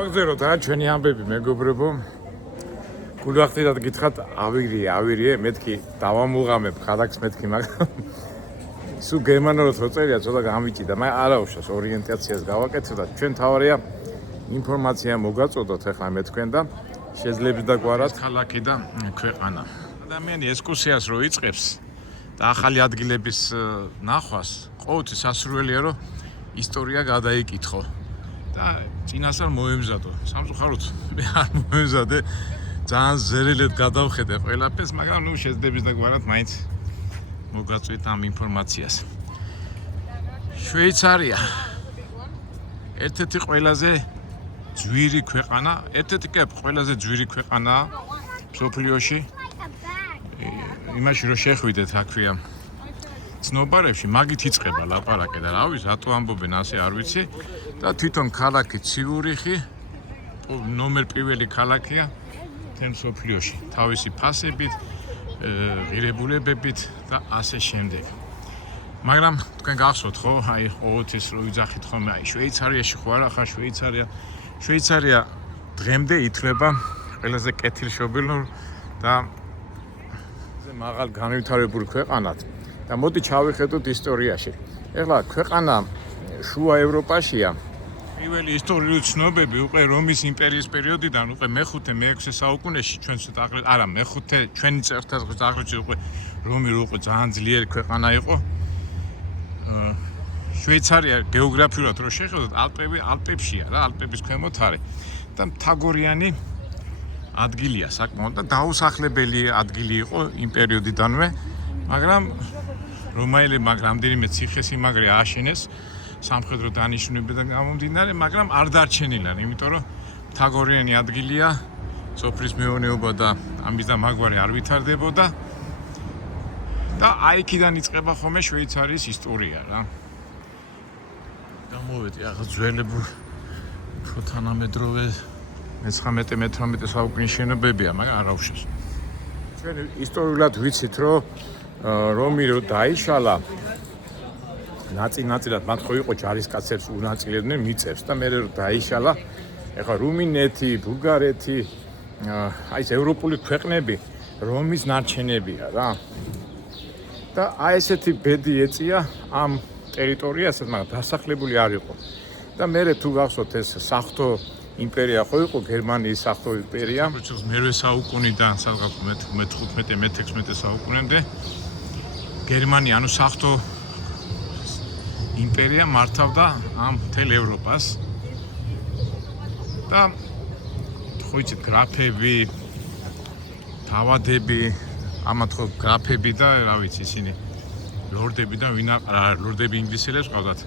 გავაგზავნოთ ჩვენი ამბები მეგობრებო. გულახდიდად გითხრათ ავირიე, მეთქი დავამულღამებ ქალაქს მეთქი, მაგრამ სულ გერმანულად რო წერია, ცოტა გამიჭიდა, მაგრამ არაუშავს ორიენტაციას გავაკეთებ და ჩვენ თავარია ინფორმაცია მოგაწოდოთ ახლა მე თქვენ და შეძლებს და გვარად ქალაქი და ქვეყანა. ადამიანი ექსკურსიას რო იწყებს და ახალი ადგილების ნახვას, ყოველთვის სასურველია რომ ისტორია გადაიკითხო. და წინასწარ მოემზადო. სამწუხაროდ მე არ მოემზადე. ძალიან ზერელად გადავხედე ყველაფერს, მაგრამ ნუ შეძლებს და გვარად მაინც მოგაწვით ამ ინფორმაციას. შვეიცარია ერთ-ერთი ყველაზე ძვირი ქვეყანა, ერთ-ერთი კი ყველაზე ძვირი ქვეყანაა მსოფლიოში. იმაში რომ შეხვიდეთ, რა ქვია, ცნობარებში მაგით იწყება ლაპარაკი და რა ვიცი, რატო ამბობენ ასე არ ვიცი და თვითონ ქალაქი ციურიხი ნომერ პირველი ქალაქია თემ მსოფლიოში, თავისი ფასებით, ღირებულებებით და ასე შემდეგ. მაგრამ თქვენ გახსოვთ ხო, აი ყოველთვის რო ვიძახით ხოლმე, აი შვეიცარიაში ხო არა ხარ შვეიცარია დღემდე ითვლება ყველაზე კეთილშობილ და მაღალ განვითარებულ ქვეყანად. და მოდი ჩავიხედოთ ისტორიაში. ეხლა ქვეყანა შუა ევროპაშია. პირველი ისტორიული ცნობები უკვე რომის იმპერიის პერიოდიდან, უკვე მე-6 საუკუნეში ჩვენს აღრიცხვის, არა მე-5 ჩვენი წელთაღრიცხვის აღრიცხვის უკვე რომი უკვე ძალიან ძლიერი ქვეყანა იყო. შვეიცარია გეოგრაფიულად რო შეხედოთ, ალპებშია რა, ალპების ქვემოთ არის და მთაგორიანი ადგილია საკმაოდ და დაუსახლებელი ადგილი იყო იმ პერიოდიდანვე, მაგრამ რომაელებმა რამდენიმე ციხესიმაგრე ააშენეს სამხედრო დანიშნულებიდან გამომდინარე, მაგრამ არ დარჩენილან, იმიტომ რომ მთაგორიანი ადგილია, სოფლის მეურნეობა და ამის და მაგვარი არ ვითარდებოდა და აიქიდან იწყება ხოლმე შვეიცარიის ისტორია რა. გამოვედი ახლა ძველებურ უფრო თანამედროვე 19-18 საუკუნის შენობებია, მაგრამ არ აუშავს. ჩვენ ისტორიულად ვიცით, რომ რომი რო დაიშალა ნაწილად მათ ხო იყო ჯარისკაცებს უნაწილებდნენ მიწებს და მე რო დაიშალა ეხლა რუმინეთი, ბულგარეთი, აი ეს ევროპული ქვეყნები რომის ნარჩენებია რა. და აი ესეთი ბედი ეწია ამ ტერიტორიასაც, მაგრამ დასახლებული არ იყო. და მე თუ გახსოვთ ეს საღვთო იმპერია ხო იყო, გერმანიის საღვთო იმპერია, მე-8 საუკუნიდან სადღაც მე-15-მე-16 საუკუნემდე გერმანია, ანუ საღვთო იმპერია მართავდა ამ მთელ ევროპას და ხო იცით გრაფები, თავადები, ამათ ხო გრაფები და რა ვიცი ისინი ლორდები და ლორდები ინგლისელებს ყავდათ.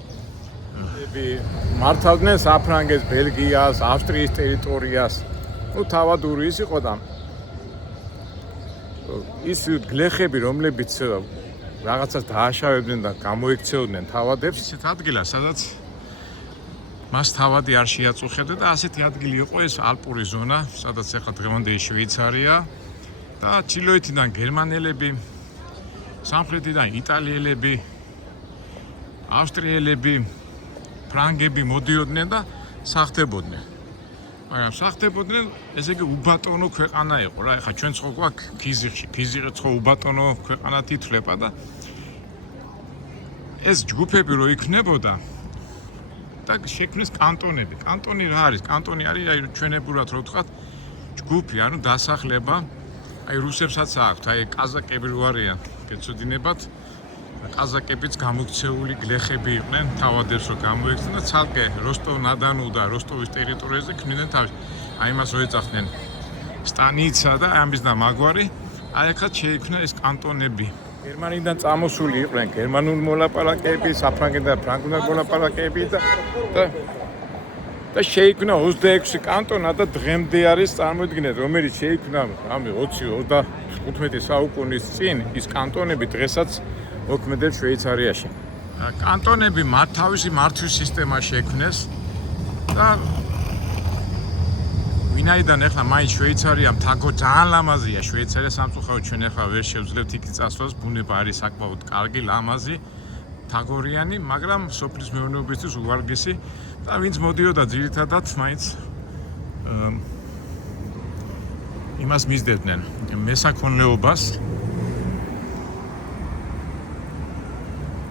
მართავდნენ საფრანგეთს, ბელგიას, ავსტრიის ტერიტორიას. ნუ თავადური ის იყო და ის გლეხები, რომლებიც რაღაცას დააშავებდნენ და გამოიქცეოდნენ თავადებს, ისეთ ადგილას, სადაც მას თავადი არ შეაწუხებდა და ასეთი ადგილი იყო ეს ალპური ზონა, სადაც ახლა დღევანდელი შვეიცარია და ჩრდილოეთიდან გერმანელები, სამხრეთიდან იტალიელები, ავსტრიელები, ფრანგები მოდიოდნენ და სახლდებოდნენ. მაგრამ სახლდებოდნენ, ესე იგი უბატონო ქვეყანა იყო რა. ეხლა ჩვენ ხო გვაქვს ფიზიკში ხო უბატონო ქვეყანად ითვლება და ეს ჯგუფები რო იქნებოდა და შექმნეს კანტონები. კანტონი რა არის? კანტონი არის აი ჩვენებურად რო ვთქვათ ჯგუფი, ანუ დასახლება. აი რუსებსაც აქვთ, აი კაზაკები რო არიან, გეცოდინებათ. კაზაკებიც გამოქცეული გლეხები იყვნენ, თავადებს რო გამოექცნენ და ცალკე როსტოვ-ნადანუ და როსტოვის ტერიტორიაზე ქმნიდნენ თავის. აი იმას რო ეძახდნენ სტანიცა და ამის და მაგვარი, აი ახლა შეიქმნა ეს კანტონები. გერმანიდან წამოსული იყვნენ გერმანულ მოლაპარაკეები, საფრანგეთიდან ფრანგულად მოლაპარაკეები და შეიქმნა 26 კანტონა და დღემდე არის წარმოიდგინეთ, რომელიც შეიქმნა 20-25 საუკუნის წინ ის კანტონები დღესაც მოქმედებს შვეიცარიაში. კანტონები თავისი მართვის სისტემა შექმნეს და ვინაიდან ახლა მაინც შვეიცარია მთაგო ძალიან ლამაზია, შვეიცარია სამწუხაროდ ჩვენ ახლა ვერ შევძლებთ იქ წასვლას, ბუნება არის საკმაოდ კარგი, ლამაზი, მთაგორიანი, მაგრამ სოფლის მეურნეობისთვის უვარგესი და ვინც მოდიოდა ძირითადად მაინც იმას მისდევდნენ მესაქონლეობას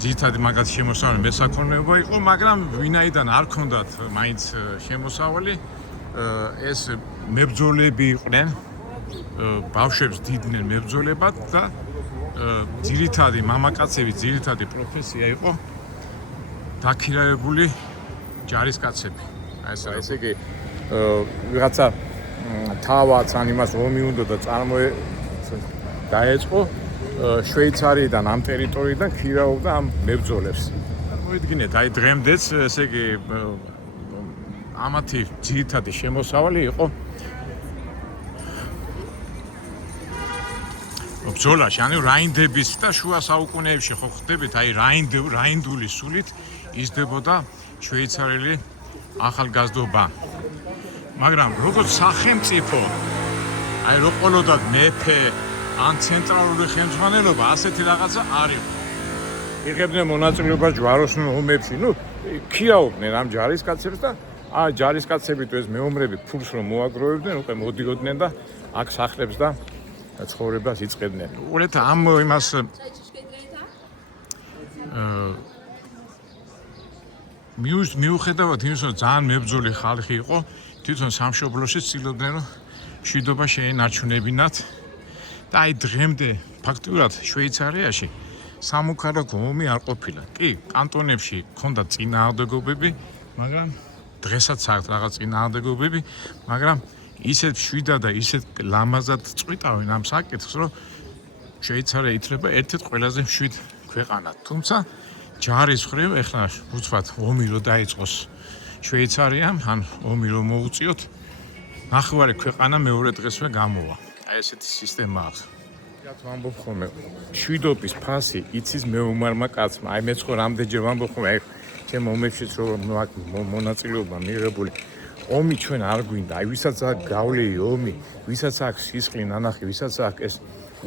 ძირითადი მაგათ შემოსავალი მესაქონლეობა იყო, მაგრამ ვინაიდან არ ქონდათ მაინც შემოსავალი, ეს მებრძოლები იყვნენ, ბავშვებს დიდდნენ მებრძოლებად და ძირითადი მამაკაცების ძირითადი პროფესია იყო დაქირავებული ჯარისკაცები. ესე იგი ვიღაცა თავაც ან იმას ომი უნდა და დაეწყო შვეიცარიიდან ამ ტერიტორიიდან ქირავობდა ამ მებრძოლებს. მოიდგინეთ, აი დღემდეც ესე იგი ამათი ძირითადი შემოსავალი იყო ბრძოლაში, ანუ რაინდების და შუა საუკუნეებში ხო ხდებით, აი რაინდული სულით იზრდებოდა შვეიცარიელი ახალგაზრდობა. მაგრამ როგორც სახელმწიფო, აი რო ყოლოდათ მეფე ან ცენტრალური ხელმძღვანელობა ასეთი რაღაცა არ იყო. იღებდნენ მონაწილეობას ჯვაროსნულ ომებში, ქიაობდნენ ამ ჯარისკაცებს და ჯარისკაცები თუ ეს მეომრები ფულს რომ მოაგროვებდნენ, უკვე მოდიოდნენ და აქ სახლებს და ცხოვრებას იწყებდნენ. უყურეთ ამ იმას მიუხედავად იმისა, რომ ძალიან მებრძოლი ხალხი იყო, თვითონ სამშობლოში ცდილობდნენ რომ მშვიდობა შეენარჩუნებინათ. და აი დღემდე ფაქტურად შვეიცარიაში სამოქალაქო ომი არ ყოფილა. კი, კანტონებში ჰქონდა წინააღმდეგობები, მაგრამ დღესაც აქვს რაღაც წინააღმდეგობები, მაგრამ ისეთ მშვიდად და ისეთ ლამაზად წვიტავენ ამ საკითხს, რომ შვეიცარია ითვლება ერთ-ერთ ყველაზე მშვიდ ქვეყანად. თუმცა ჯარის მხრივ ეხლა უცბად ომი რო დაიწყოს შვეიცარიამ, ან ომი რო მოუწიოთ, ნახევარი ქვეყანა მეორე დღესვე გამოვა. აი ესეთი სისტემა აქვს. რაც ვამბობ ხოლმე, მშვიდობის ფასი იცის მეომარმა კაცმა. აი მეც ხო რამდენჯერ ვამბობ ხოლმე, აი ჩემ ომებშიც რომ მონაწილეობა მიღებული, ომი ჩვენ არ გვინდა. აი ვისაც აქვს გავლეი ომი, ვისაც აქვს სისხლი ნანახი, ვისაც აქვს ეს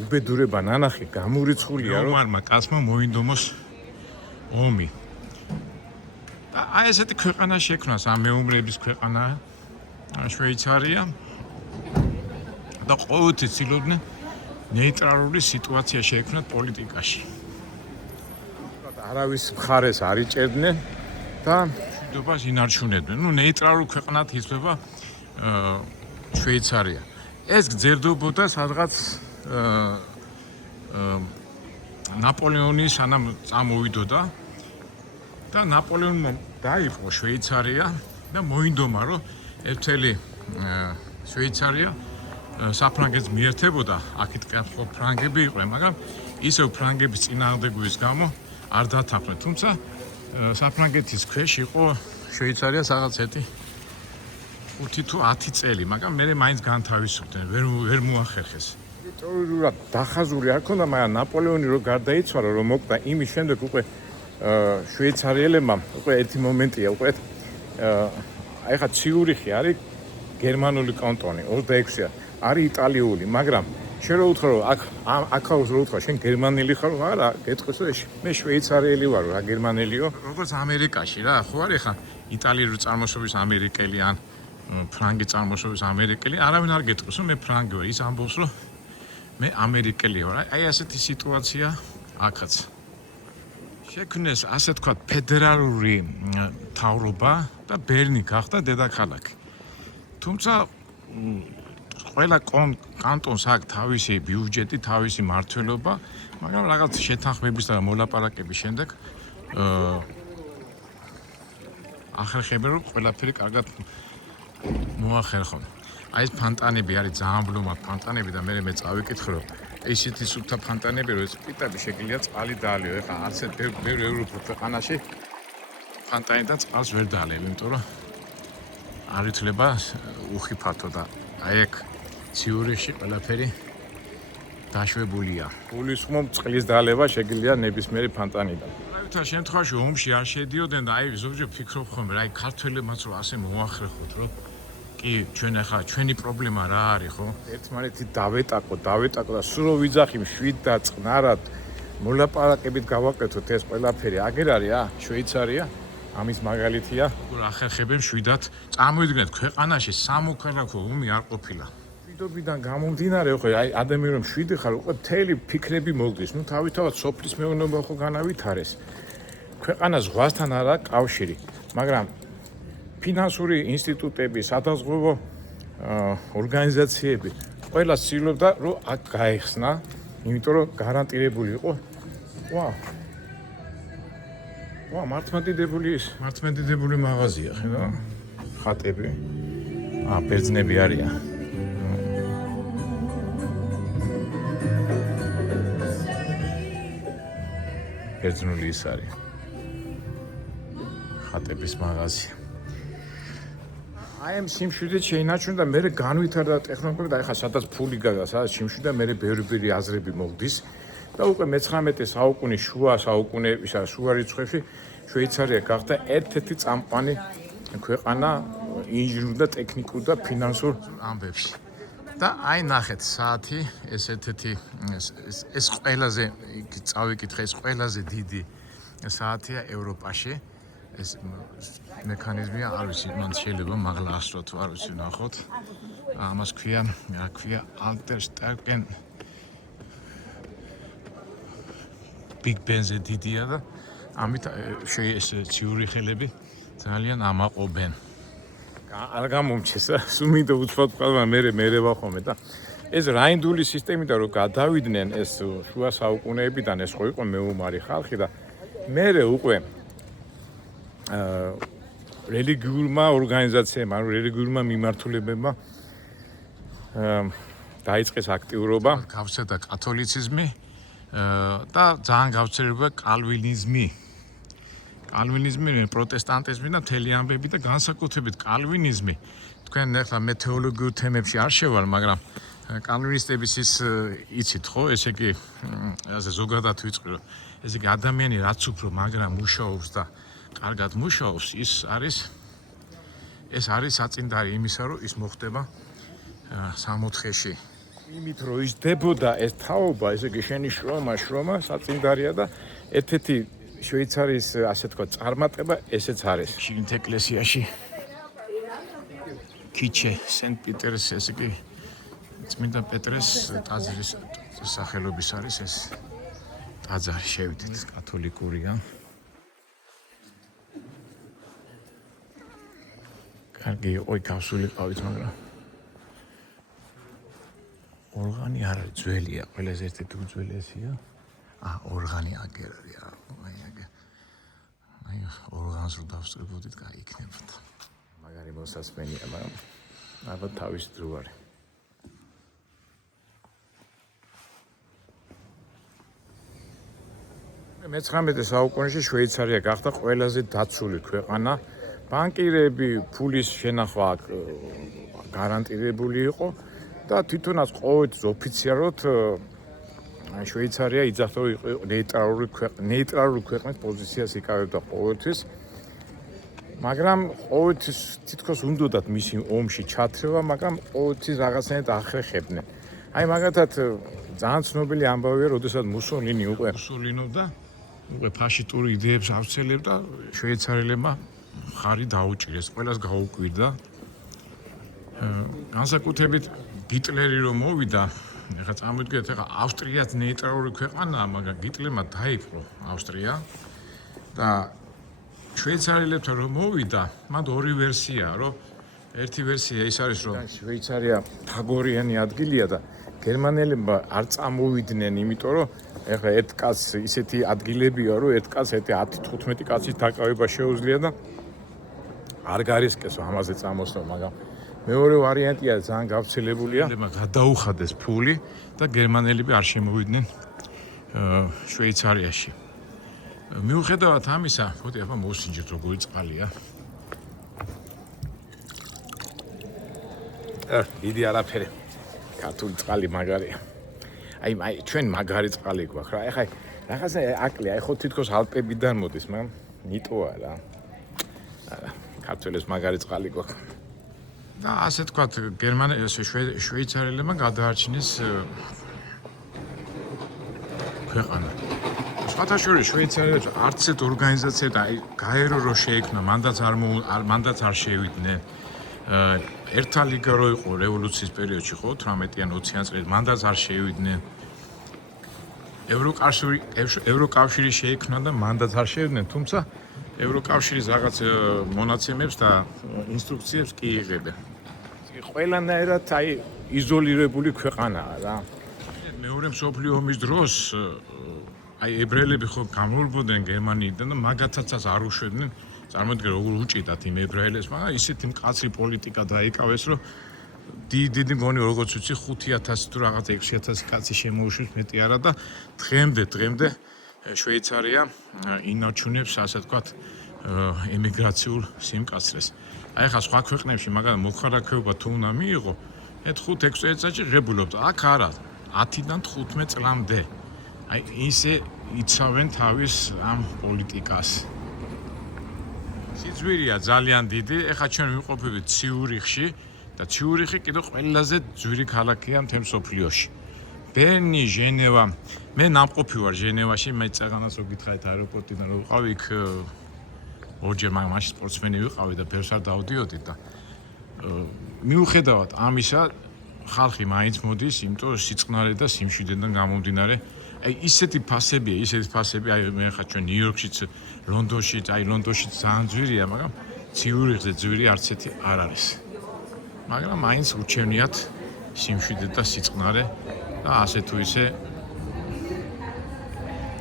უბედურება ნანახი, გამორიცხულია რომ მეომარმა კაცმა მოინდომოს ომი. და აი ესეთი ქვეყანა შექმნას, ამ მეომრების ქვეყანა შვეიცარია. და ყოველთვის ცდილობდნენ ნეიტრალური სიტუაცია შეექმნათ პოლიტიკაში. არავის მხარეს არ იჭერდნენ და მშვიდობას ინარჩუნებდნენ. ნეიტრალურ ქვეყნად ითვლება შვეიცარია. ეს გრძელდებოდა სადღაც ნაპოლეონი სანამ წამოვიდოდა და ნაპოლეონმა დაიპყრო შვეიცარია და მოინდომა რომ ერთელი შვეიცარია საფრანგეთს მიერთებოდა, აქეთ კითხო ფრანგები იყვნენ, მაგრამ ისევ ფრანგების წინააღმდეგობის გამო არ დათანხმდნენ. თუმცა საფრანგეთის ქვეშ იყო შვეიცარია რაღაც 5 თუ 10 წელი, მაგრამ მე მაინც განთავისუფლდნენ, ვერ მოახერხეს. ისტორიულად დახაზული არ ქონდა, მაგრამ ნაპოლეონი რო გარდაიცვალა, რომ მოკდა იმის შემდეგ უკვე შვეიცარიელებმა უკვე ერთი მომენტია, უკვე აი ხა ციურიხი არის გერმანული კანტონი, 26-ია. არის იტალიური, მაგრამ შენ რო უთხრა რომ აქაოს რო უთხრა შენ გერმანელი ხარ, არა, გეტყვის რომ მე შვეიცარიელი ვარ, რა გერმანელიო. როგორც ამერიკაში რა, ხო არის ხა იტალიური წარმოშობის ამერიკელი ან ფრანგი წარმოშობის ამერიკელი, არავინ არ გეტყვის რომ მე ფრანგი ვარ, ის ამბობს რომ მე ამერიკელი ვარ. აი ასეთი სიტუაცია აქაც. შექმნეს ასე თქვა ფედერალური მთავრობა და ბერნი გახდა დედაქალაქი. თუმცა ყველა კანტონს აქვს თავისი ბიუჯეტი, თავისი მმართველობა, მაგრამ რაღაც შეთანხმების და მოლაპარაკების შემდეგ ახერხებენ რომ ყველაფერი კარგად მოახერხონ. აი ეს ფანტანები არის ძალიან ბლომად ფანტანები და მე წავიკითხე რომ ისეთი სუფთა ფანტანები რომ ეს პიტები შეგიძლია წყალი დაალიო. ეხლა არც ბევრ ევროპულ ქვეყანაში ფანტანიდან წყალს ვერ დაალევ, იმიტომ რომ არ ითვლება უხიფათო და აი ეგ ციურიხში ყველაფერი დაშვებულია. გულისხმობ წყლის დალევა შეგიძლია ნებისმიერი ფანტანიდან. რაითა შემთხვევაში ომში არ შედიოდნენ და აი ზოგჯერ ფიქრობ ხოლმე რა, აი ქართველებმაც რომ ასე მოახერხოთ, რომ კი ჩვენ ახლა ჩვენი პრობლემა რა არის, ხო? ერთმანეთი დავეტაკო და სულ რო ვიძახი მშვიდ და წყნარად მოლაპარაკებით გავაკეთოთ ეს ყველაფერი. აგერ არის შვეიცარია. ამის მაგალითია, როგორ ახერხებენ შვიდად წარმოიდგინეთ ქვეყანაში სამოქალაქო ომი არ ყოფილა. შვიდობიდან გამომდინარე, ხო, აი ადამიანი რომ შვიდი ხარ, უკვე მთელი ფიქრები მოგდის. ნუ თავისთავად სოფლის მეურნეობა ხო განავითარეს. ქვეყანა ზღვასთან არ აქვს კავშირი, მაგრამ ფინანსური ინსტიტუტები, სადაზღვევო ორგანიზაციები ყველა ცდილობდა რომ აქ გაეხსნა, იმიტომ რომ გარანტირებული იყო. მართლმადიდებელი მაღაზია, ხედავ? ხატები. ბერძნები არიან. ბერძნული ის არის. ხატების მაღაზია. აი ამ სიმშვიდე შეინარჩუნდა, მე განვითარდა ტექნოლოგია და ეხლა სადაც ფული გადა, სადაც სიმშვიდე, მე ბევრი აზრები მოგდის და უკვე მე-19 საუკუნის შუა საუკუნეებისა შუა რიცხვებში შვეიცარია გახდა ერთ-ერთი წამყვანი ქვეყანა ინჟინერულ და ტექნიკურ და ფინანსურ ამბებში. და აი ნახეთ საათი, ეს ყველაზე წავიკითხე, ეს ყველაზე დიდი საათია ევროპაში. ეს მექანიზმია, არ ვიცი, მან შეიძლება მაღლა ასრო თუ არ ვიცი, ნახოთ. ამას ქვია ალტერსტარკენ ბიგ ბენზე დიდია და ამით ეს ციურიხელები ძალიან ამაყობენ. არ გამომჩეს და სუმიდო უცბად ყავდა მე ვახომე და ეს რაინდული სისტემიდან რომ გადავიდნენ ეს შუა საუკუნეებიდან ეს ხო იყო მეომარი ხალხი და მე უკვე რელიგიურმა ორგანიზაციებმა, ანუ რელიგიურმა მიმართულებებმა დაიწყეს აქტიურობა, გავცედა კათოლიციზმი და ძალიან გავრცელდა კალვინიზმი. კალვინიზმი, პროტესტანტიზმი და მთელი ამბები და განსაკუთრებით კალვინიზმი. თქვენ ახლა მე თეოლოგიურ თემებში არ შევალ, მაგრამ კალვინისტების ის იცით ხო, ესე იგი ასე ზოგადად ვიწყი, რომ ესე იგი ადამიანი რაც უფრო მაგრამ მუშაობს და კარგად მუშაობს, ეს არის საწინდარი იმისა, რომ ის მოხდება სამოთხეში. იმით რომ ის დებოდა ეს თაობა, ესე იგი შენი შრომა საწინდარია და ერთ-ერთი შვეიცარიის ასე თქვა წარმატება ესეც არის. შიგნით ეკლესიაში კიჩე სენტ-პიტერს, ესე იგი წმინდა პეტრეს ტაძრის სახელობის არის ეს ტაძარი, შევიდეთ, კათოლიკურია. კარგი იყო გასული ყავით, მაგრამ ორღანი არ არის, ძველია, ყველაზე ერთ-ერთი უძველესია. ორღანი აგერია, აი ორღანს რო დავსწრებოდით, გაიქნებოდა. მაგარი მოსასმენია, მაგრამ ალბათ თავის დრო არის. მე-19 საუკუნეში შვეიცარია გახდა ყველაზე დაცული ქვეყანა. ბანკირები, ფულის შენახვა გარანტირებული იყო და თვითონაც ყოველთვის ოფიციალურად შვეიცარია იძახდა, რომ იყო ნეიტრალური ქვეყნის პოზიციას იკავებდა ყოველთვის. მაგრამ ყოველთვის თითქოს უნდათ მისი ომში ჩათრევა, მაგრამ ყოველთვის რაღაცნაირად ახერხებდნენ. აი მაგათად ძალიან ცნობილი ამბავია, როდესაც მუსოლინი მუსოლინობდა, უკვე ფაშისტური იდეებს ავრცელებდა, შვეიცარიელებმა ხარი დაუჭირეს, ყველას გაუკვირდა. განსაკუთრებით ჰიტლერი რომ მოვიდა, ეხლა წარმოიდგინეთ, ეხლა ავსტრიაც ნეიტრალური ქვეყანაა, მაგრამ ჰიტლერმა დაიპყრო ავსტრია და შვეიცარიელებთან რომ მოვიდა, მათ ორი ვერსიაა, რომ ერთი ვერსია ის არის, რომ შვეიცარია თაგორიანი ადგილია და გერმანელებმა არ წამოვიდნენ, იმიტომ რომ ეხლა ერთ კაცს ისეთი ადგილებია, რომ ერთ კაცს 10-15 კაცის დაკავება შეუძლია და არ გარისკეს ამაზე წამოსვლა, მაგრამ მეორე ვარიანტია ძალიან გავრცელებულია. გადაუხადეს ფული და გერმანელები არ შემოვიდნენ შვეიცარიაში. მიუხედავად ამისა, ხოდი ახლა მოსინჯეთ როგორი წყალია. დიდი არაფერი. ქართული წყალი მაგარია. აი ჩვენ მაგარი წყალი გვაქვს რა. ეხლა რაღაცა აკლია, ხო თითქოს ალპებიდან მოდის, მაგრამ ნიტოა რა. არა, ქართველებს მაგარი წყალი გვაქვს. და ასე თქვათ, შვეიცარიელებმა გადაარჩინეს ქვეყანა. სხვათა შორის შვეიცარიელებს არც ერთ ორგანიზაციად გაერო რო შეექმნა, მანდაც არ შევიდნენ. ერთა ლიგა რო იყო რევოლუციის პერიოდში, ხო, 18-ან 20-ან წლებში, მანდაც არ შევიდნენ. ევროკავშირი შეიქმნა და მანდაც არ შევიდნენ, თუმცა ევროკავშირის რაღაც მონაცემებს და ინსტრუქციებს კი იღებენ. ყველანაირად იზოლირებული ქვეყანაა რა. მეორე მსოფლიო ომის დროს ებრაელები ხო გამოვიდნენ გერმანიიდან და მაგათაც არ უშვებდნენ. წარმოიდგინე როგორ უჭიდათ იმ ებრაელებს, მაგრამ ისეთი მკაცრი პოლიტიკა დაიკავეს, რომ დიდი მგონი როგორც ვიცი 5000 თუ რაღაც 6000 კაცი შემოუშვეს მეტი არა და დღემდე შვეიცარია ინარჩუნებს ასე ვთქვათ ემიგრაციულ სიმკაცრეს. აი ხა სხვა ქვეყნებში მაგალითად მოხარაკეობა თუ უნდა მიიღო, 5-6 წელიწადში ღებულობთ. აქ არა, 10-დან 15 წლამდე. აი ისე იცავენ თავის ამ პოლიტიკას. სიძვირია ძალიან დიდი. ეხლა ჩვენ ვიმყოფებით ციურიხში და ციურიხი კიდევ ყველაზე ძვირი ქალაქია მთელ მსოფლიოში. ბერნი, ჟენევა, მე ნამყოფი ვარ ჟენევაში, მე წაღანაც რო გითხარით აეროპორტიდან რო ვიყავი, იქ ორჯერ მაშინ სპორტსმენი ვიყავი და ბევრს არ დავდიოდი და მიუხედავად ამისა ხალხი მაინც მოდის, იმიტომ რომ სიწყნარე და სიმშვიდედან გამომდინარე. აი ისეთი ფასები, აი მე ხა ჩვენ ნიუ-იორკშიც, ლონდონშიც, აი ლონდონშიც ძალიან ძვირია, მაგრამ ციურიხზე ძვირი არც ერთი არ არის. მაგრამ მაინც უჩვენიათ სიმშვიდე და სიწყნარე და ასე თუ ისე.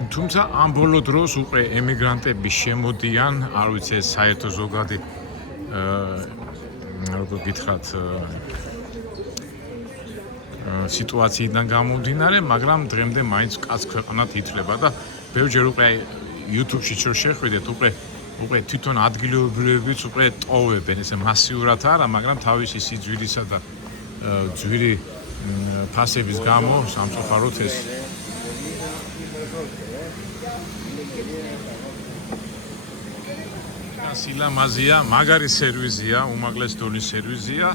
თუმცა ამ ბოლო დროს უკვე ემიგრანტები შემოდიან, არ ვიცი ეს საერთო ზოგადი როგორ გითხრათ სიტუაციიდან გამომდინარე, მაგრამ დღემდე მაინც კაც ქვეყანად ითვლება და ბევრჯერ უკვე YouTube-ში რო შეხვიდეთ, უკვე თვითონ ადგილობრივებიც უკვე ტოვებენ, ესე მასიურად არა, მაგრამ თავისი სიძვირისა და ძვირი ფასების გამო სამწუხაროდ ეს სილამაზია, მაგარი სერვიზია, უმაღლეს დონის სერვიზია.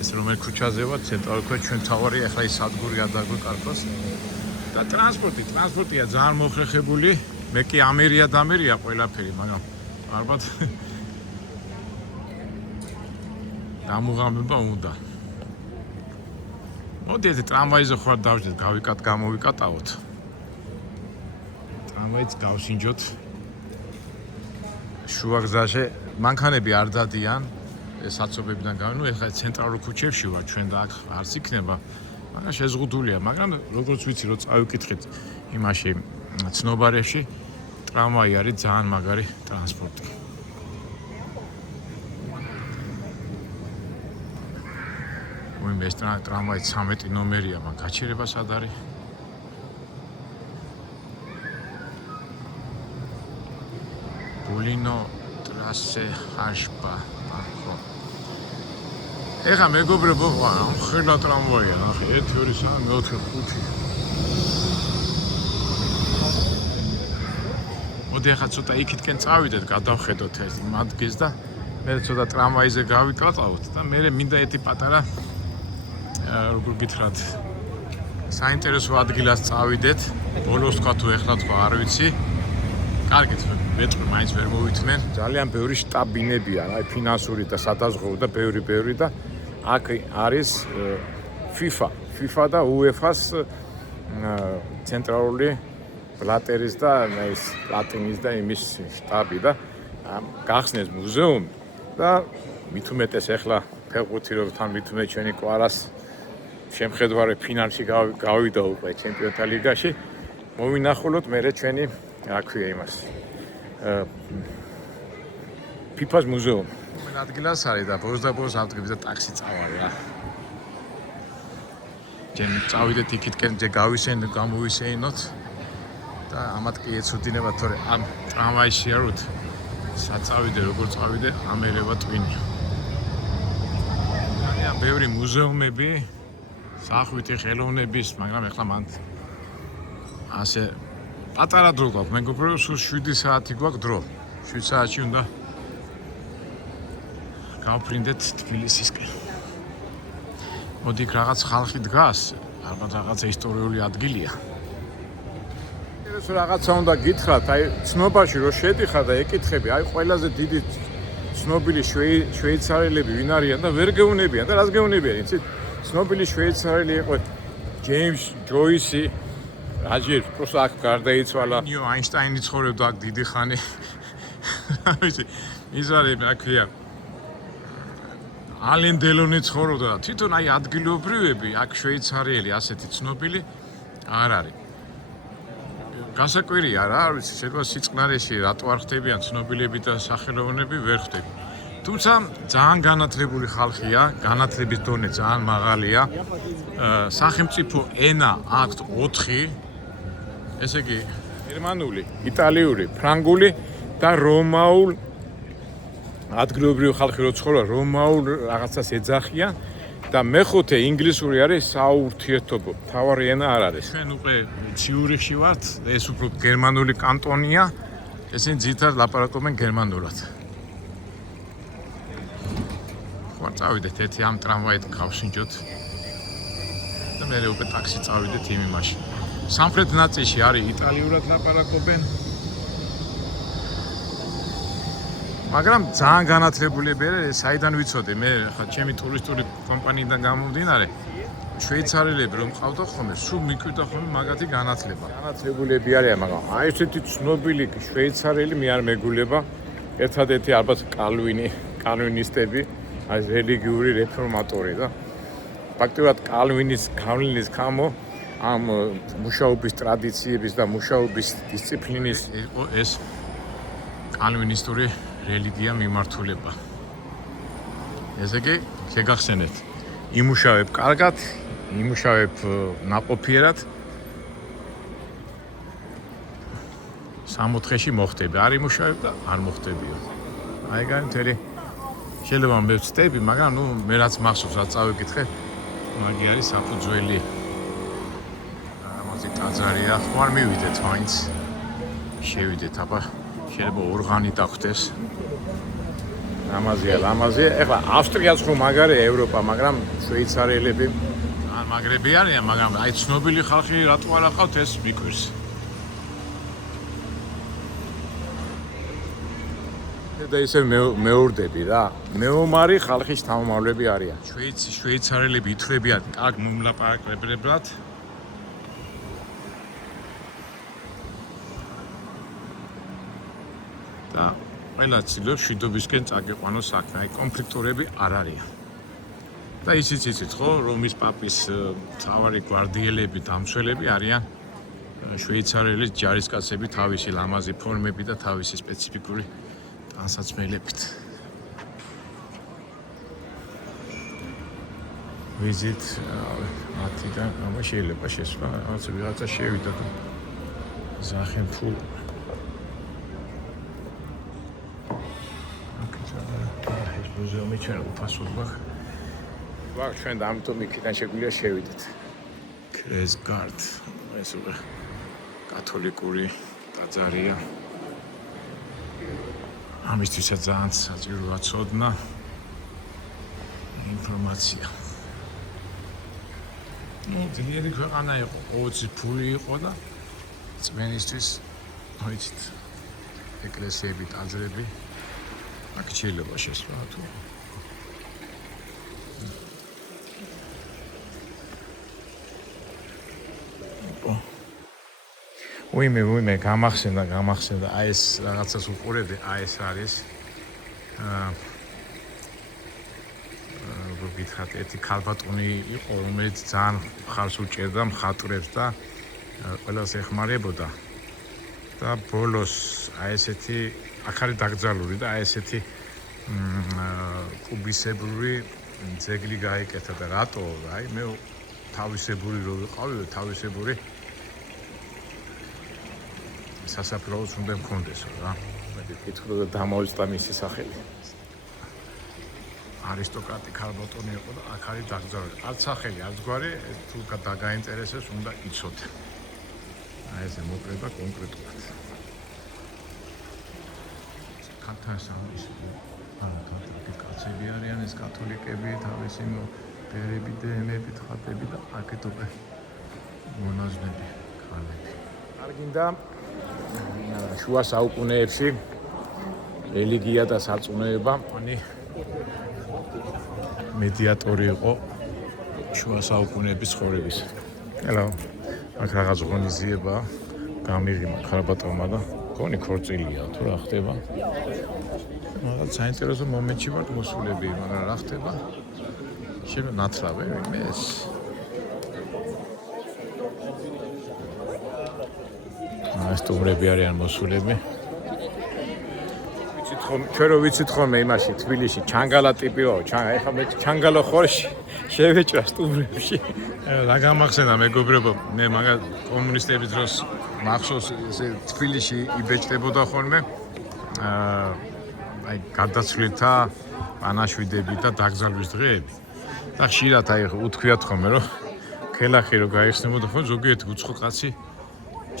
ეს რომელ ქუჩაზე ვარ, ცენტრალურ ქუჩაზე, ჩვენ თავარი ახლა ის სადგური გადაგვეკარგოს. და ტრანსპორტია ძალიან მოხერხებული. მე კი ამერია ყველაფერი, მაგრამ ალბათ დამუღამება უნდა. მოდით ტრამვაიზე ხوار დავждეთ, გამოვიკატავოთ. ტრამვაიც გავსინჯოთ. შუაგზაზე მანქანები არ დადიან. საცობებიდან გამო, ეხლა ცენტრალურ ქუჩებში ვარ, ჩვენ და აქ არც იქნება, მაგრამ შეზღუდულია, მაგრამ როგორც ვიცი, რომ წავიკითხეთ იმაში ცნობარებში, ტრამვაი არის ძალიან მაგარი ტრანსპორტი. ეს ტრამვაი 13 ნომერია, მაგ გაჩერება სად არის? ბულინო ტრასე ჰაშბა ეხა მეგობრებო, ხელა ტრამვაია, ნახე, 1 2 3 4 5. მოდი ახლა ცოტა იქითკენ წავიდეთ, გადავხედოთ ეს მადგეს და მე ცოტა ტრამვაიზე გავიკატავთ და მე მინდა ერთი პატარა როგორ გითხრათ საინტერესო ადგილას წავიდეთ. ბოლოს თქვა თუ ეხლა თქვა არ ვიცი. კარგით, მეტყვი მაინც ვერ მოვითმენ. ძალიან ბევრი შტაბინებია, აი ფინანსური და სადაზღვევო და ბევრი და აქ არის FIFA და UEFA-ს ცენტრალური ბლატერის და ეს პლატინის და იმის შტაბი და გახსნეს მუზეუმი და მით უმეტეს ახლა ფეხბურთი რო თან მით უმეტეს ჩვენი კვარას შემხედვარე ფინალში გავიდა უკვე ჩემპიონთა ლიგაში. მოვინახულოთ მერე ჩვენი რა ქვია იმას FIFA-ს მუზეუმი. მე ადგილას არის და ბოლოს ავდგები და ტაქსი წავალ რა. ჩემ წავიდეთ იქითკენ გამოვისეინოთ და ამათ კი ეცოდინებათ, თორე ამ ტრამვაიში აროთ საწავიდე როგორ წავიდე ამერევა ტვინი. ძალიან ბევრი მუზეუმები, სახვითი ხელოვნების, მაგრამ ეხლა მან ასე პატარა დრო გვაქვს, მეგობრებო, სულ 7 საათი გვაქვს დრო. 7 საათში უნდა გავფრინდეთ თბილისისკენ. მოდი რაღაც ხალხი დგას, ალბათ რაღაცა ისტორიული ადგილია. ეს რაღაცა უნდა გითხრათ, აი ცნობაში რო შედიხარ და ეკითხები, აი ყველაზე დიდი ცნობილი შვეიცარიელები ვინ არიან და ვერ გეუნებიან და რას გეუნებიან, იცით? ცნობილი შვეიცარიელი იყო ჯეიმს ჯოისი, რაჯერ პროსტა აქ გარდაიცვალა. ნიო აინშტაინი ცხოვრობდა აქ დიდი ხანი. რა ვიცი, ის არის აქია. ალენ დელონი ცხოვრობდა და თვითონ აი ადგილობრივები აქ შვეიცარიელი ასეთი ცნობილი არ არის. გასაკვირია რა, არ ვიცი, შეიძლება სიწყნარეში რატო არ ხდებიან ცნობილები და სახელოვნები ვერ ხდები. თუმცა ძალიან განათლებული ხალხია, განათლების დონე ძალიან მაღალია. სახელმწიფო ენა აქვთ 4, ესე იგი გერმანული, იტალიური, ფრანგული და რომაულ ადგილობრივი ხალხი რო ცხოვრობს, რომაულ რაღაცას ეძახიან და მეხუთე ინგლისური არის საურთიერთობო. მთავარი ენა არ არის. ჩვენ უკვე ციურიხში ვართ, ეს უფრო გერმანული კანტონია. ესენი ძირითადად ლაპარაკობენ გერმანულად. ხო, წავიდეთ ერთი ამ ტრამვაით გავსინჯოთ. და მე უკვე ტაქსი წავიდეთ იმ იმაში. სამხრეთ ნაწილში არის იტალიურად ლაპარაკობენ. მაგრამ ძალიან განათლებულები არიან, საიდან ვიცოდე, მე ხა ჩემი ტურისტული კომპანიიდან გამომდინარე, შვეიცარიელები რომ ყავდა ხოლმე, სულ მიკვირდა ხოლმე მაგათი განათლება. განათლებულები არიან, მაგრამ აი ესეთი ცნობილი შვეიცარიელი მე არ მეგულება, ერთადერთი ალბათ კალვინისტები, აი რელიგიური რეფორმატორი და ფაქტობრივად კალვინის გამო ამ მუშაობის ტრადიციების და მუშაობის დისციპლინის ეს კალვინისტური რელიგია მიმართულება. ესე იგი, შეგახსენეთ, იმუშავებ კარგად, იმუშავებ ნაყოფიერად. 60-ში მოხდები, არ იმუშავებ და არ მოხდებიო. აი განთელი შეიძლება მე ვწდები, მაგრამ ნუ მე რაც მახსოვს, რაც წავიკითხე, მაგი არის საფუძველი. ამაზე ტაძარია, ხო არ მივიდეთ მაინც. შევიდეთ, აბა შეიძლება ორღანი დახვდეს. ამაზია. ეხლა ავსტრიაც ხო მაგარია ევროპა, მაგრამ შვეიცარიელები ან მაგრები არიან, მაგრამ აი ცნობილი ხალხი რატო არ აყავთ ეს მიკვირს. და ისე მეურდები რა. მეომარი ხალხის თავმავლები არიან. შვეიცარიელები ითვლებიან კარგ მომლაპარაკებლად. და ყველა ცდილობს შვიდობისკენ წაგიყვანოს საქმე, აი კონფლიქტურები არ არიან. და ისიც იცით ხო, რომის პაპის მთავარი გვარდიელები, დამცველები არიან შვეიცარიელის ჯარისკაცები თავისი ლამაზი ფორმები და თავისი სპეციფიკური ტანსაცმელებით. ვიზით მათიდან, აბა შეიძლება შესვლა, რაღაც ვიღაცა შევიდა და ზახენფულ მუზეუმი ჩვენ უფასოდ ვარ ჩვენ და ამიტომ იქიდან შეგვიძლია შევიდეთ. კრესგარდ, ეს უკვე კათოლიკური ტაძარია. ამისთვისაც ძალიან საჭიროა ცოდნა, ინფორმაცია. ნუ ძლიერი ქვეყანა იყო, ყოველთვის ფული იყო და წმენისთვის, მოიცით, ეკლესიები, ტაძრები. აქ შეიძლება შესვლა თუ ვიმე გამახსენდა აი ეს რაღაცას უყურებდი, აი ეს არის როგორ გითხრათ, ერთი ქალბატონი იყო, რომელიც ძალიან მხარს უჭერდა მხატვრებს და ყველას ეხმარებოდა და ბოლოს აი ესეთი აქ არის დაკრძალული და აი ესეთი კუბისებური ძეგლი გაიკეთა და რატო? აი მე თავისებური რო ვიყავი, თავისებური სასაფლაოც უნდა მქონდესო რა. მე ვკითხო და დამოვიწყდა მისი სახელი. არისტოკრატი ქალბატონი იყო და აქ არის დაკრძალული. არც სახელი, არც გვარი, თუ დაგაინტერესებს, უნდა იცოდე. აი ესე მოკრება კონკრეტულად. კათასამის კაცები არიან ეს კათოლიკები, თავისი ბერები და ემები, ხატები და აქეთ უკვე მონაზვნები, ქალები. კარგინდა შუა საუკუნეებში რელიგია და სარწმუნოება, ani მედიატორი იყო შუა საუკუნეების ცხოვრების. Hello. აქ რაღაც ღონისძიება გამიღიმა ქარბატონმა და გონი ქორწილია თუ რა ხდება. მაგრამ საინტერესო მომენტში ვარ მოსულები, მაგრამ რა ხდება? შეიძლება ნათლავე იმეს. სტუმრები არიან მოსულები. ვიცით ხომ, ჩვენ რო ვიცით ხოლმე იმაში თბილისში ჩანგალა ტიპიო, ეხლა მე ჩანგალო ხორში შევეჭრა სტუმრებში. რა გამახსენდა მეგობრებო, მე მაგა კომუნისტების დროს მახსოვს ესე თბილისში იბეჭდებოდა ხოლმე აი გადაცვლილთა პანაშვიდები და დაგზალვის დღეები. და ხშირად აი უთქვიათ ხოლმე რომ ქელახი რო გაიხსნებოდა ხოლმე ზოგიერთი უცხო კაცი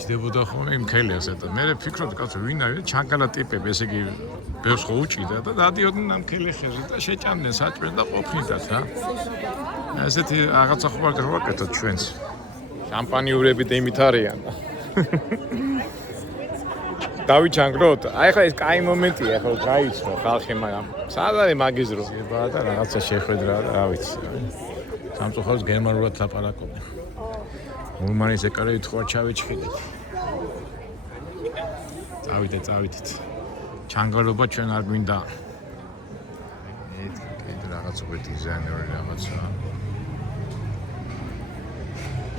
ჭდებოდა ხოლმე იმ ქელიას და მე ვფიქრობდი კაცო ვინ არის ჩანგალა ტიპები ესე იგი ბევრს ხო უჭიდა და დადიოდნენ ამ ქელეხებზე და შეჭამდნენ საჭმელს და ყოფნიდათ რა ესეთი რაღაცა ხო ვაკეთოთ ჩვენს შამპანიურები და იმით არიან დავიჩანგროთ აი ხა ეს კაი მომენტია ხო გაიცნო ხალხი მაგრამ სად არის მაგის დრო და რაღაცა შეხვედრა და რა ვიცი სამწუხაროდ გერმანულად ლაპარაკობენ ურმანის ეკარე ითხოვა ჩავეჭხიდეთ. წავიდეთ. ჩანგალობა ჩვენ არ გვინდა. ეს რაღაც უკვე დიზაინერი რაღაცა.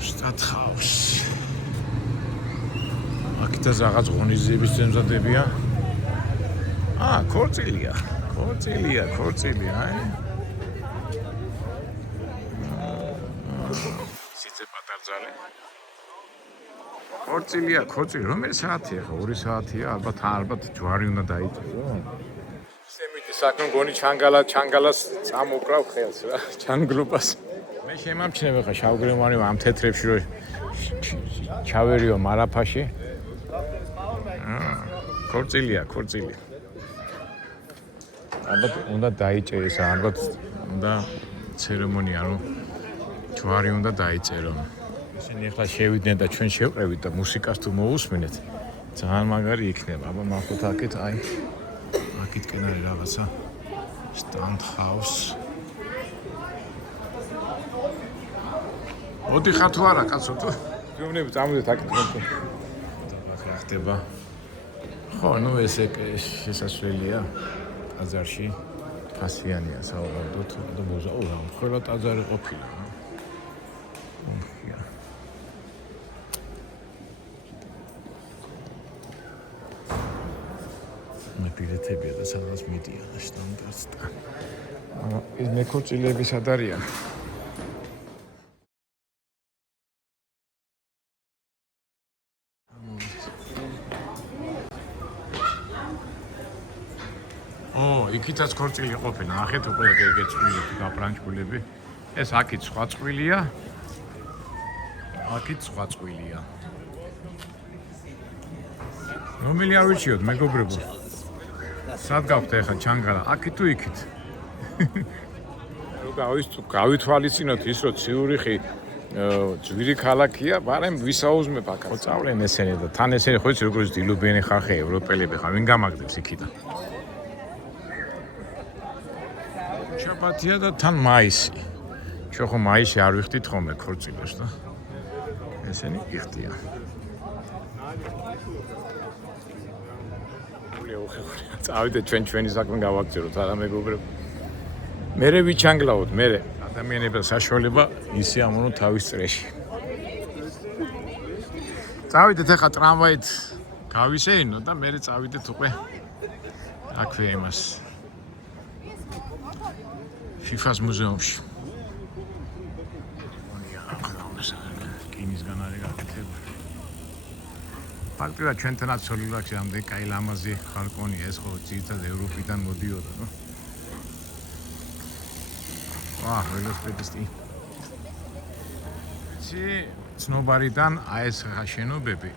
შტატჰაუსი. აქეთა რაღაც ღონისძიების წინზადებია. ქორწილია. აი. სიძე პატარძალი. ქორწილი, რომელი საათია ხო? 2 საათია, ალბათ ჯვარი უნდა დაიჭირო. შემიდი საქმე გონი ჩანგალას წამოკრავ ხელს რა, ჩანგლობას. მე შემამჩნევ ხა შავგრემოვანი ამ თეთრებში რო ჩავერიო მარაფაში. ქორწილია. ალბათ უნდა დაიჭერეს, ალბათ უნდა ცერემონია, რომ ჯვარი უნდა დაიწერო. ისინი ახლა შევიდნენ და ჩვენ შევყევით და მუსიკას თუ მოусმინეთ, ძალიან მაგარი იქნება. აბა მახოთ აქეთ, აი. აქეთკენ არის რაღაცა სტანდჰაუს. მოდი ხარ თუ არა, კაცო თუ? გეუბნები წამოდეთ აქეთ მოდი. და ხდება. ხო, ნუ ესე შესასვლელია ტაძარში. ფასიანია საუბრობთ და მოზაო რა, ყველა ტაძარი ყოფილა. ბილეთებია და სადღაც მიდიან შტანდარტსთან. ეს მეკორწილები სად არიან? იქითაც ქორწილი ყოფილა. ნახეთ უკვე ეგ წვილი გაფრანჩკულები. ეს აქეთ სხვა წვილია. რომელი ავიჩიოთ მეგობრებო? სად გავხდე ახლა ჩანგალა? აქეთ თუ იქით? გავითვალისწინოთ ის რომ ციურიხი ძვირი ქალაქია, მაგრამ ვისაუზმებ აქ. ხო წავლენ ესენი და თან ესენი ხო იცი როგორც დილობიანი ხალხი ევროპელები ხარ, ვინ გამაგდებს იქიდან? შაბათია და თან მაისი. ჩვენ ხო მაისი არ ვიხდით ხოლმე ქორწილებს და ესენი იხდიან. წავიდეთ ჩვენი საქმე გავაგზავნოთ არა მეგობრებო. მერე ვიჩანგლავთ, ადამიანებს საშუალება ისე ამონო თავის წრეში. წავიდეთ ახლა ტრამვაით გავისეინო და მერე წავიდეთ უკვე აქვე იმას FIFA-ს მუზეუმში. კინისგან არის გაკეთებული. ფაქტია ჩვენთანაც სოლიდარში ამდენ კაი ლამაზი ხალხონია ეს ხო ძირითადად ევროპიდან მოდიოდა, ნო. ველოსიპედისტი. ცნობარიდან აი ეს შენობები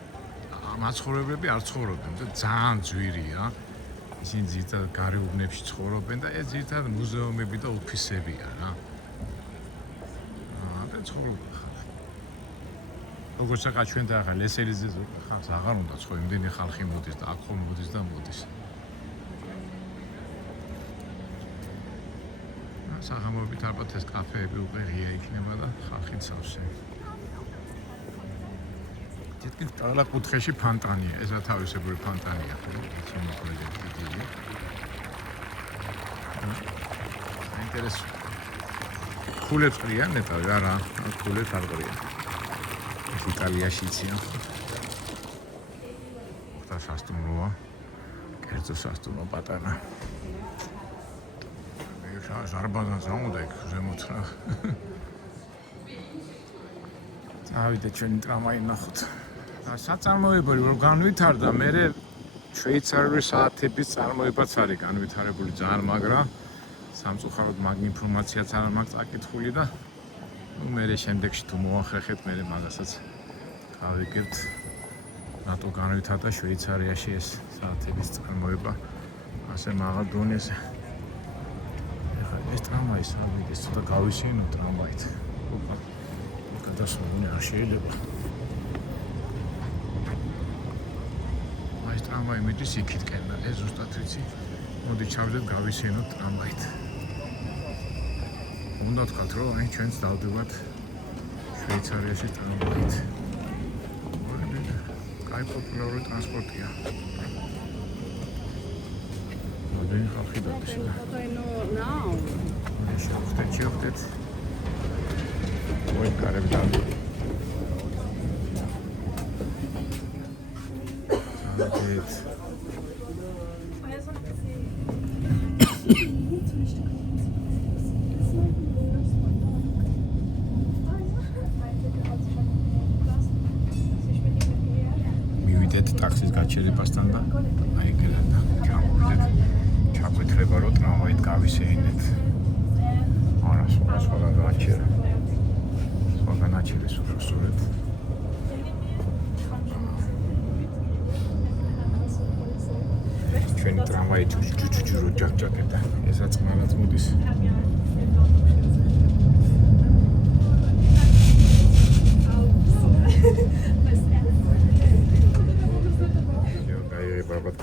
მაცხოვრებლები არ ცხოვრობენ და ძალიან ძვირია. ისინი ძირითადად გარეუბნებში ცხოვრობენ და ეს ძირითადად მუზეუმები და ოფისებია რა. და ცხოვრობენ. როგორც ახლა ჩვენ და ახლა ლესელიძეზე ხალხს აღარ უნდა ხო იმდენი ხალხი მოდის და აქ ხომ მოდის და მოდის. საღამოობით ალბათ ეს კაფეები უკვე ღია იქნება და ხალხი ცავსე. თითქმის ყველა კუთხეში ფონტანია, ესა თავისებური ფონტანია ხო? შემოქმედებით დიდი. ინტერესო. ქულებს ყრიან ნეტავი, არა, ქულებს არ ყრიან. ეს იტალიაშიცია. ხთა სასტუმროა. კერძო სასტუმრო პატარა. ზარბაზანს არ უნდა იქ ზემოთ რა. ავიდეთ ჩვენი ტრამვაი ნახოთ. საწარმოებელი რომ განვითარდა, მე შვეიცარიული საათების წარმოებაც არის განვითარებული ძალიან, მაგრამ სამწუხაროდ მაგ ინფორმაციაც არ მაქვს წაკითხული და მე შემდეგში თუ მოახერხეთ, მე მაგასაც გავიგებთ. რატო განვითარდა შვეიცარიაში ეს საათების წარმოება ასე მაღალ დონეზე. ეს ტრამვაი სავიდეს ცოტა გავისინო ტრამვაით. ოპა. გადასვლელი არ შეიძლება. ეს ტრამვაი მიდის იქითკენ და ეს ზუსტად ვიცი. მოდი ჩავდეთ გავისინოთ ტრამვაით. უნდა ვთქვათ, რომ აი ჩვენც დავდივართ შვეიცარიაში ტრამვაით. კაი პოპულარული ტრანსპორტია. მოდი ხალხი დადის. შევხვდეთ. მოი კარები დავდი. Geht. მივიდეთ ტაქსის გაჩერებასთან და აი ეგრეთ ჩამოვიდეთ. ჩაგვეთრება რომ ტრამვაით გავისეინეთ. არა, სხვა განაჩერა. სხვა განაჩერეს უსურვეთ. ჩვენი ტრამვაი ჯუჯუჯურო ჯაკჯაკედა. ესაც მალაც მოდის.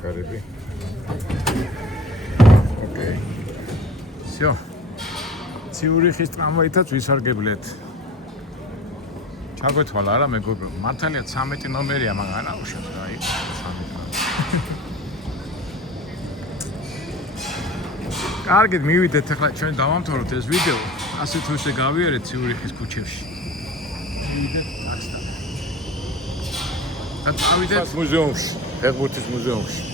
კარები. ოკეი. всё. ციურიხის ტრამვაითაც ვისარგებლეთ. ჩაგვეთვალა რა მეგობრო. მართალია 13 ნომერია, მაგრამ არა უშავს რა იქ 13. კარგით, მივიდეთ ახლა ჩვენ დავამთავროთ ეს ვიდეო. ასე თუ ისე გავიარეთ ციურიხის ქუჩებში. მივიდეთ ტაქსთან. და წავიდეთ მუზეუმში, ფეხბურთის მუზეუმში.